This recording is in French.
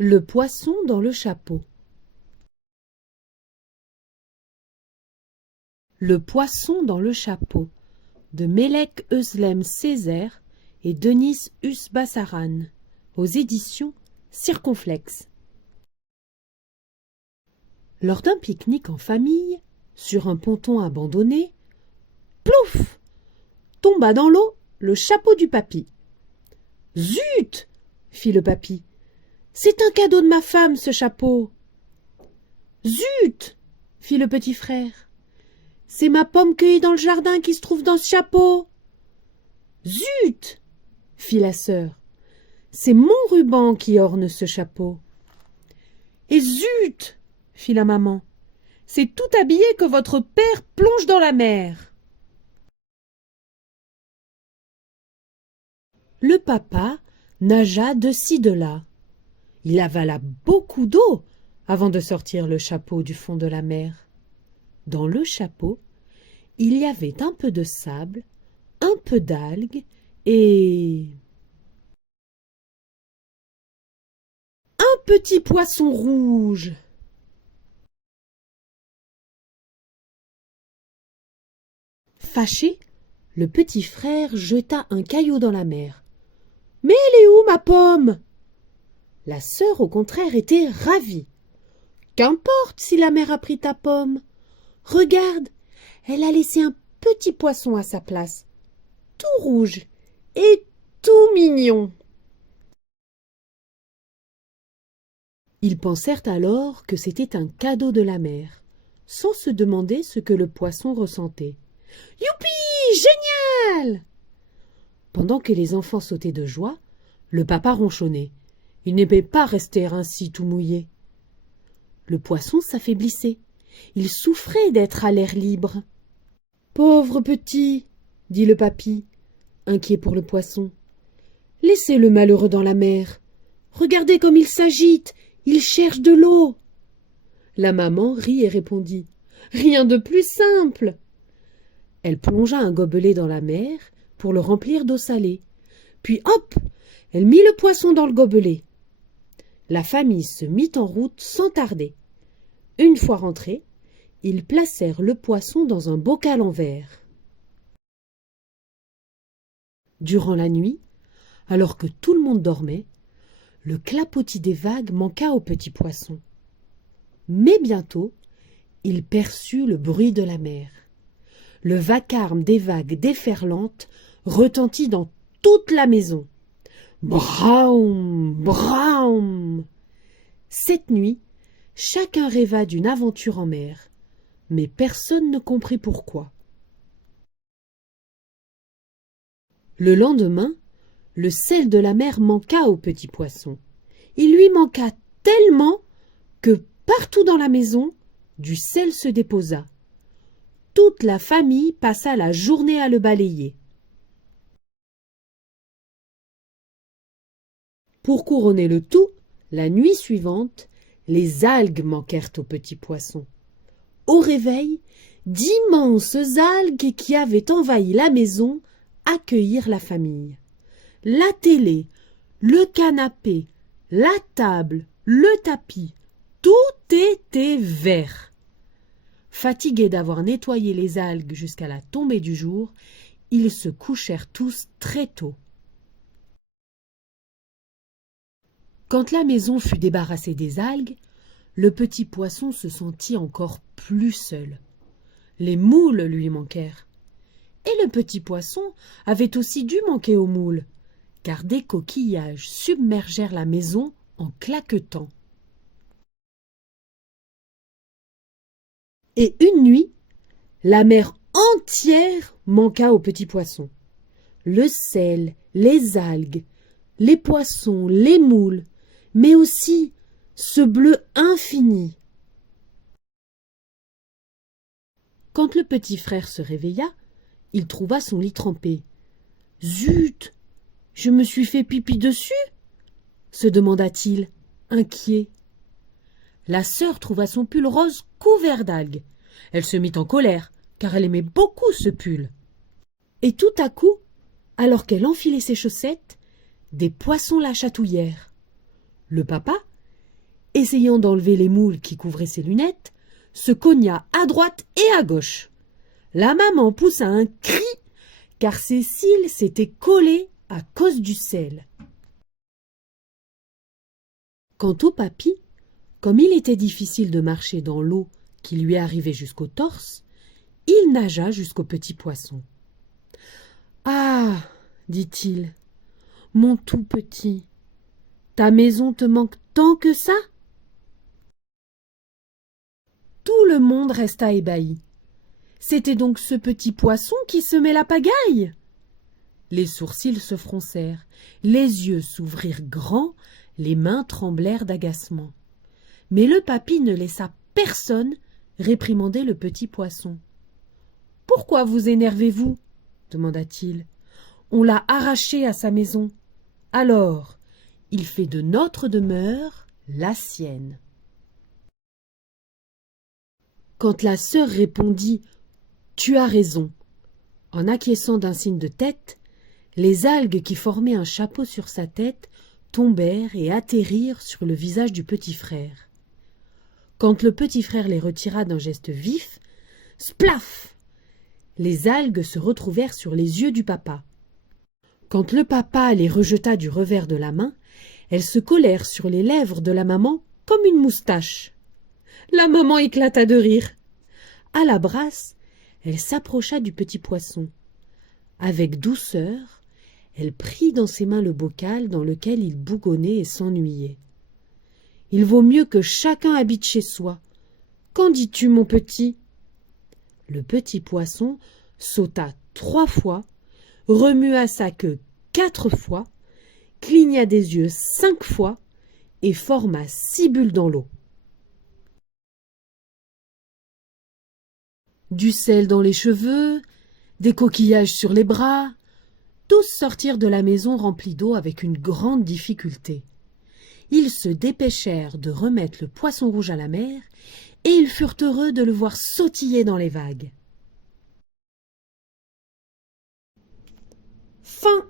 Le poisson dans le chapeau. Le poisson dans le chapeau de Melek Özlem Sezer et Denis Usbassaran aux éditions Circonflexe. Lors d'un pique-nique en famille, sur un ponton abandonné, plouf! Tomba dans l'eau le chapeau du papy. Zut! Fit le papy. C'est un cadeau de ma femme, ce chapeau. Zut! Fit le petit frère. C'est ma pomme cueillie dans le jardin qui se trouve dans ce chapeau. Zut! Fit la sœur. C'est mon ruban qui orne ce chapeau. Et zut! Fit la maman. C'est tout habillé que votre père plonge dans la mer. Le papa nagea de ci de là. Il avala beaucoup d'eau avant de sortir le chapeau du fond de la mer. Dans le chapeau, il y avait un peu de sable, un peu d'algues et un petit poisson rouge. Fâché, le petit frère jeta un caillou dans la mer. « Mais elle est où, ma pomme ?» La sœur, au contraire, était ravie. « Qu'importe si la mer a pris ta pomme. Regarde, elle a laissé un petit poisson à sa place, tout rouge et tout mignon. » Ils pensèrent alors que c'était un cadeau de la mer, sans se demander ce que le poisson ressentait. « Youpi! Génial !» Pendant que les enfants sautaient de joie, le papa ronchonnait. Il n'aimait pas rester ainsi tout mouillé. Le poisson s'affaiblissait. Il souffrait d'être à l'air libre. « Pauvre petit !» dit le papy, inquiet pour le poisson. « Laissez le malheureux dans la mer. Regardez comme il s'agite. Il cherche de l'eau. » La maman rit et répondit. « Rien de plus simple !» Elle plongea un gobelet dans la mer pour le remplir d'eau salée. Puis hop, elle mit le poisson dans le gobelet. La famille se mit en route sans tarder. Une fois rentrés, ils placèrent le poisson dans un bocal en verre. Durant la nuit, alors que tout le monde dormait, le clapotis des vagues manqua au petit poisson. Mais bientôt, il perçut le bruit de la mer. Le vacarme des vagues déferlantes retentit dans toute la maison. Braum, braum. Cette nuit, chacun rêva d'une aventure en mer, mais personne ne comprit pourquoi. Le lendemain, le sel de la mer manqua au petit poisson. Il lui manqua tellement que partout dans la maison, du sel se déposa. Toute la famille passa la journée à le balayer. Pour couronner le tout, la nuit suivante, les algues manquèrent au petit poisson. Au réveil, d'immenses algues qui avaient envahi la maison accueillirent la famille. La télé, le canapé, la table, le tapis, tout était vert. Fatigués d'avoir nettoyé les algues jusqu'à la tombée du jour, ils se couchèrent tous très tôt. Quand la maison fut débarrassée des algues, le petit poisson se sentit encore plus seul. Les moules lui manquèrent. Et le petit poisson avait aussi dû manquer aux moules, car des coquillages submergèrent la maison en claquetant. Et une nuit, la mer entière manqua au petit poisson. Le sel, les algues, les poissons, les moules, mais aussi ce bleu infini. Quand le petit frère se réveilla, il trouva son lit trempé. « Zut! Je me suis fait pipi dessus ?» se demanda-t-il, inquiet. La sœur trouva son pull rose couvert d'algues. Elle se mit en colère, car elle aimait beaucoup ce pull. Et tout à coup, alors qu'elle enfilait ses chaussettes, des poissons la chatouillèrent. Le papa, essayant d'enlever les moules qui couvraient ses lunettes, se cogna à droite et à gauche. La maman poussa un cri, car ses cils s'étaient collés à cause du sel. Quant au papy, comme il était difficile de marcher dans l'eau qui lui arrivait jusqu'au torse, il nagea jusqu'au petit poisson. « Ah !» dit-il, « mon tout petit, ta maison te manque tant que ça ?» Tout le monde resta ébahi. C'était donc ce petit poisson qui semait la pagaille. Les sourcils se froncèrent, les yeux s'ouvrirent grands, les mains tremblèrent d'agacement. Mais le papy ne laissa personne réprimander le petit poisson. « Pourquoi vous énervez-vous » demanda-t-il. « On l'a arraché à sa maison. Alors, il fait de notre demeure la sienne. » Quand la sœur répondit « Tu as raison », en acquiesçant d'un signe de tête, les algues qui formaient un chapeau sur sa tête tombèrent et atterrirent sur le visage du petit frère. Quand le petit frère les retira d'un geste vif, splaf! Les algues se retrouvèrent sur les yeux du papa. Quand le papa les rejeta du revers de la main, elles se collèrent sur les lèvres de la maman comme une moustache. La maman éclata de rire. À la brasse, elle s'approcha du petit poisson. Avec douceur, elle prit dans ses mains le bocal dans lequel il bougonnait et s'ennuyait. « Il vaut mieux que chacun habite chez soi. Qu'en dis-tu, mon petit ?» Le petit poisson sauta 3 fois, remua sa queue 4 fois, cligna des yeux 5 fois et forma 6 bulles dans l'eau. Du sel dans les cheveux, des coquillages sur les bras, tous sortirent de la maison remplie d'eau avec une grande difficulté. Ils se dépêchèrent de remettre le poisson rouge à la mer, et ils furent heureux de le voir sautiller dans les vagues. Fin.